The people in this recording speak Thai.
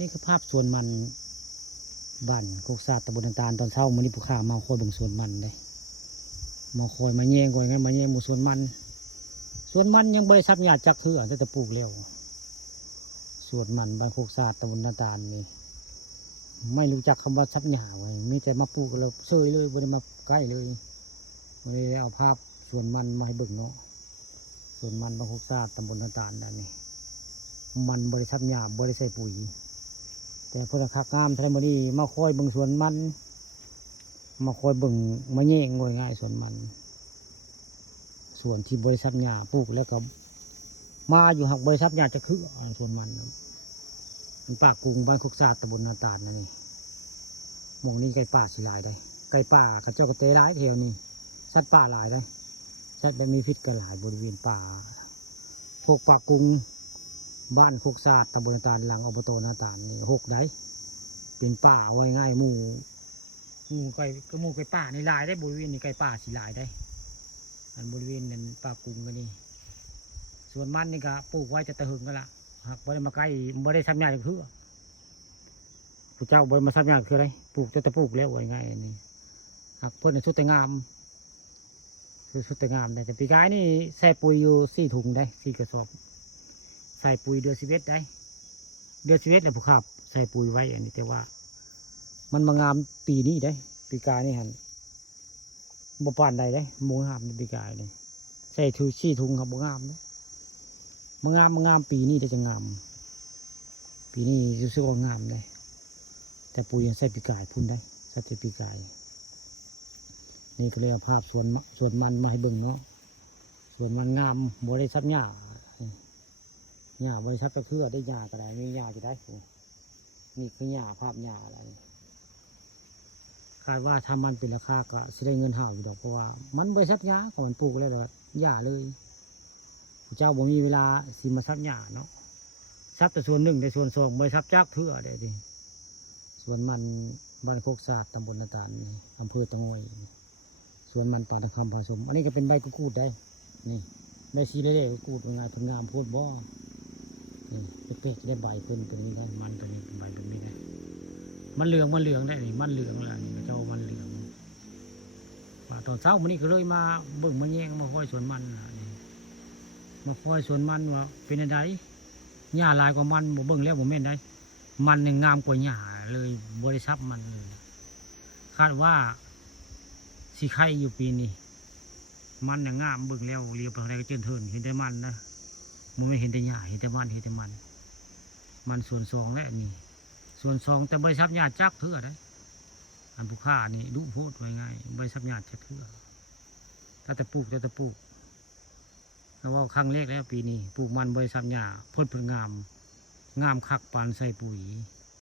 นี่คือภาพสวนมันบ้านโคกซาดตำบลตาลตอนเช้ามื้อนี้ผู้ข้ามาคอยเบิ่งสวนมันเลยมาคอยมาแย่งก่อนงั้นมาแย่งหมู่สวนมันยังบริษัทญาติจักเถื่อแต่ปลูกแล้วสวนมันบ้านโคกซาดตำบลตาลนี่ไม่รู้จักคำว่าซับหญ้าไว้มีแต่มาปลูกแล้วเซยเลยไม่ได้มาใกล้เลยไม่ได้เอาภาพสวนมันมาให้เบิ่งเนาะสวนมันบ้านโคกซาดตำบลตาลนั่นนี่มันบริษัทหญ้าบริษัทปุ๋ยแต่พนักงานไทยมื้อนี้มาคอยเบิ่งสวนมันมาคอยเบิ่งมาแย่งง่ายๆสวนมันส่วนที่บริษัทหญ้าปลูกแล้วก็มาอยู่หักบริษัทหญ้าจะคือสวนมันปากกรุงบ้านโคกซาดตำบลนาตาลนั่นนี่หมองนี้ไก่ป่าสิหลายได้ไก่ป่าเขาเจ้ากระเตะหลายแถวนี้สัตว์ป่าหลายได้สัตว์แบบมีพิษก็หลายบริเวณป่าพวกปากกรุงบ้านโคกซาดตำบลนาตาลหลังอบตนาตาลนี่หกได้เป็นป่าไว้ง่ายหมู่ไก่ก็หมู่ไก่ป่าในหลายได้บริเวณนี้ไก่ป่าสิหลายได้อันบริเวณนั้นปากกรุงก็นี่ส่วนมันนี่ก็ปลูกไว้จะตะหึงก็ละหากบ่ได้มาใกล้บ่ได้ทำงานเพื่อผู้เจ้าบ่ได้มาทำงานคืออะไรปลูกจะปลูกแล้วไว้ง่ายนี่หากเพื่อนชุดแต่งามคือชุดแต่งามได้แต่ปีกายนี่ใส่ปุ๋ยอยู่4 ถุงได้4 กระสอบใส่ปุ๋ยเดือน11ได้เดือน11เลยผู้ขับใส่ปุ๋ยไว้อันนี้แต่ว่ามันมางามปีนี้ได้ปีกายนี่หันบ่ปานใดได้บ่งามในปีกายนี่ใส่ถุง4 ถุงครับบ่งามนะมางามปีนี้จะงามปีนี้รู้สึกว่างามเลยแต่ปุ๋ยยังใส่ปีกายพุ่นได้ใส่ปีกายนี่ก็เรียกภาพสวนมันมาให้เบิ่งเนาะสวนมันงามบริษัทหญ้าบริษัทก็คือได้หญ้าก็ได้มีหญ้าจะได้นี่คือหญ้าภาพหญ้าอะไรคาดว่าถ้ามันเป็นราคาก็จะได้เงินห่าวอยู่ดอกเพราะว่ามันบริษัทหญ้าก่อนปลูกแล้วก็หญ้าเลยเจ้าบ่มีเวลาสิมาซับหญ้าเนาะซับแต่ส่วน1ในส่วน2ไม่ซับจักเถื่อได้ดิส่วนมันบ้านโคกซาดตำบลนาตาลอำเภอตะงอยส่วนมันป่าตะคำผสมอันนี้ก็เป็นใบกุกูดได้นี่ใบซีเล่กุกูดงานทำงามโพดบ่นี่เป็ดจะได้ใบเพิ่นตัวนี้ได้มันตัวนี้เป็นใบแบบนี้ได้มันเหลืองได้นี่มันเหลืองแล้วนี่เจ้ามันเหลืองว่าตอนเช้าวันนี้ก็เลยมาเบิ่งมาแย่งมาคอยสวนมันมาคอยสวนมันว่าเป็นอะไรหญ้าลายกว่ามันบ่เบิ่งแล้วบ่แม่นได้มันยังงามกว่าหญ้าเลยบริษัทมันเลยคาดว่าสีไข่อยู่ปีนี้มันยังงามเบิ่งแล้วเรียบอะไรก็เจริญเทินเห็นแต่มันนะมันไม่เห็นแต่หญ้าเห็นแต่มันส่วน2และนี่ส่วน2แต่บริษัทหญ้าจักเถื่อได้อันผู้ค้านี่ดุโพดไว้ง่ายบริษัทหญ้าจักเถื่อถ้าแต่ปลูกแล้วว่าครั้งแรกแล้วปีนี้ปลูกมันบริษัทหญ้าพ่นงามคักปานใส่ปุ๋ย